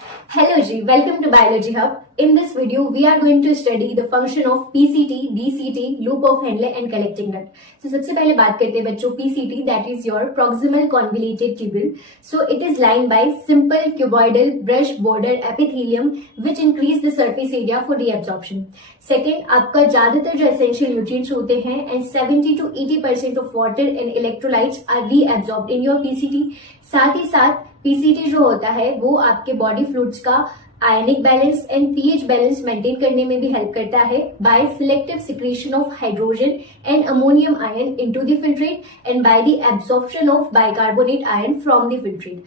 Hello Ji, welcome to Biology Hub. In this video, we are going to study the function of PCT, DCT, loop of Henle and collecting duct. So सबसे पहले बात करते हैं बच्चों PCT, that is your proximal convoluted tubule. So it is lined by simple cuboidal brush border epithelium which increase the surface area for reabsorption. Second, आपका ज्यादातर जो essential nutrients होते हैं and 70 to 80% of water and electrolytes are reabsorbed in your PCT. साथ ही साथ PCT जो होता है वो आपके बॉडी फ्लूइड्स का ionic balance and pH balance maintain करने में भी हेल्प करता है by selective secretion of hydrogen and ammonium ion into the filtrate and by the absorption of bicarbonate ion from the filtrate.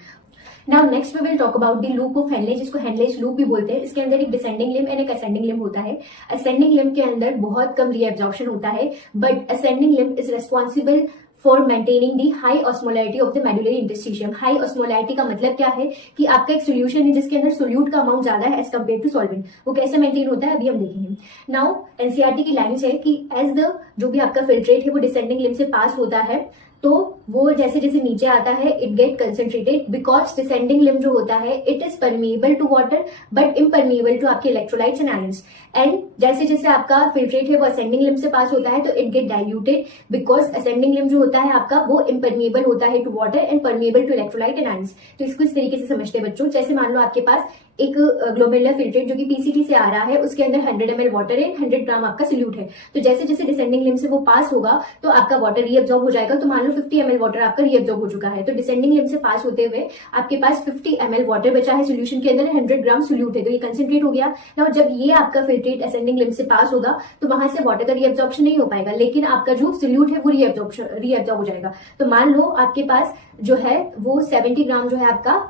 Now next we will talk about the loop of Henle, जिसको Henle's loop भी बोलते हैं. इसके अंदर एक descending limb and एक ascending limb होता है. असेंडिंग लिम्ब के अंदर बहुत कम रीएब्जॉर्प्शन होता है, but ascending limb is responsible for maintaining the high osmolarity of the medullary interstitium. High osmolarity का मतलब क्या है कि आपका एक सोल्यूशन है जिसके अंदर सोल्यूट का अमाउंट ज्यादा है एज कम्पेयर टू सॉल्वेंट. वो कैसे मेंटेन होता है अभी हम देखेंगे. नाउ एनसीईआरटी की लाइन्स है कि एज द जो भी आपका फिल्ट्रेट है वो डिसेंडिंग लिम्ब से पास होता है तो वो जैसे जैसे नीचे आता है it get concentrated because descending limb जो होता है it is permeable to water but impermeable to आपके इलेक्ट्रोलाइट्स एंड आयंस. एंड जैसे जैसे आपका फिल्ट्रेट है वो असेंडिंग लिम्ब से पास होता है तो it get diluted because ascending limb जो होता है आपका वो इम्परमिएबल होता है to water and permeable to electrolyte and ions. तो इसको इस तरीके से समझते हैं बच्चों. जैसे मान लो आपके पास एक ग्लोमेरुलर फिल्ट्रेट जो कि पीसीटी से आ रहा है उसके अंदर 100 ml वाटर एंड 100 ग्राम आपका सोल्यूट है. तो जैसे जैसे डिसेंडिंग लिम्ब से वो पास होगा तो आपका वाटर रीअब्सॉर्ब हो जाएगा. तो मान लो 50 ml वाटर आपका रीअब्सॉर्ब हो चुका है तो डिसेंडिंग लिम्ब से पास होते हुए आपके पास 50 ml वाटर बचा है सोल्यूशन के अंदर, 100 ग्राम सोल्यूट है तो ये कंसेंट्रेट हो गया. ना जब ये आपका फिल्ट्रेट असेंडिंग लिम्ब से पास होगा तो वहां से वाटर का रीअब्सॉर्प्शन नहीं हो पाएगा, लेकिन आपका जो सोल्यूट है वो रीअब्सॉर्ब हो जाएगा. तो मान लो आपके पास जो है वो 70 ग्राम जो है आपका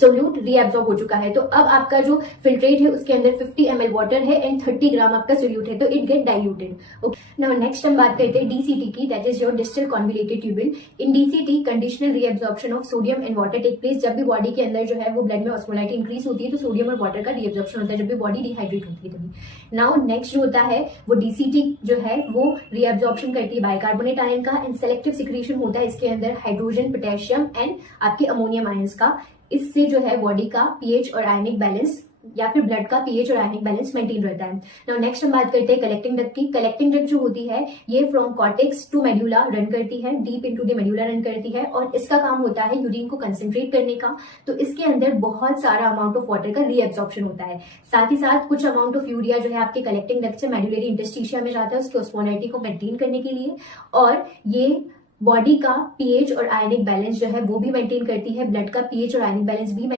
सोल्यूट रीअब्सॉर्ब हो चुका है. तो अब आपका जो फिल्ट्रेट है उसके अंदर 50 ml वाटर है एंड 30 ग्राम आपका सोल्यूट है तो it get diluted. Okay, now next हम बात करते हैं डीसीटी की, that is your distal convoluted tubule. In DCT conditional reabsorption of sodium and water take place. जब भी बॉडी के अंदर जो है वो ब्लड में ऑस्मोलाइटी इंक्रीज होती है तो सोडियम और वाटर का रीअब्सॉर्प्शन होता है जब भी बॉडी डिहाइड्रेट होती है तभी. नाउ नेक्स्ट जो होता है वो डीसीटी जो है वो रीअब्सॉर्प्शन करती है बाइकार्बोनेट आयन का एंड सेलेक्टिव सिक्रीशन होता है इसके अंदर हाइड्रोजन, पोटेशियम एंड आपके अमोनियम आयंस का. इससे जो है बॉडी का पीएच और आयनिक बैलेंस या फिर ब्लड का पीएच और आयनिक बैलेंस मेंटेन रहता है. नाउ नेक्स्ट हम बात करते हैं कलेक्टिंग डक्ट की. कलेक्टिंग डक्ट जो होती है ये from cortex to medulla run करती है, deep into the medulla run करती है और इसका काम होता है यूरिन को कंसेंट्रेट करने का. तो इसके अंदर बहुत सारा अमाउंट ऑफ वाटर का रीअब्सॉर्प्शन होता है. साथ ही साथ कुछ अमाउंट ऑफ यूरिया जो है आपके कलेक्टिंग डक्ट से मेड्यूलरी इंटरस्टिशिया में जाता है उसकी ऑस्मोलैरिटी को मेंटेन करने के लिए. और ये बॉडी का पीएच और आयनिक बैलेंस जो है वो भी मेंटेन करती है, ब्लड का पीएच और आयनिक बैलेंस भी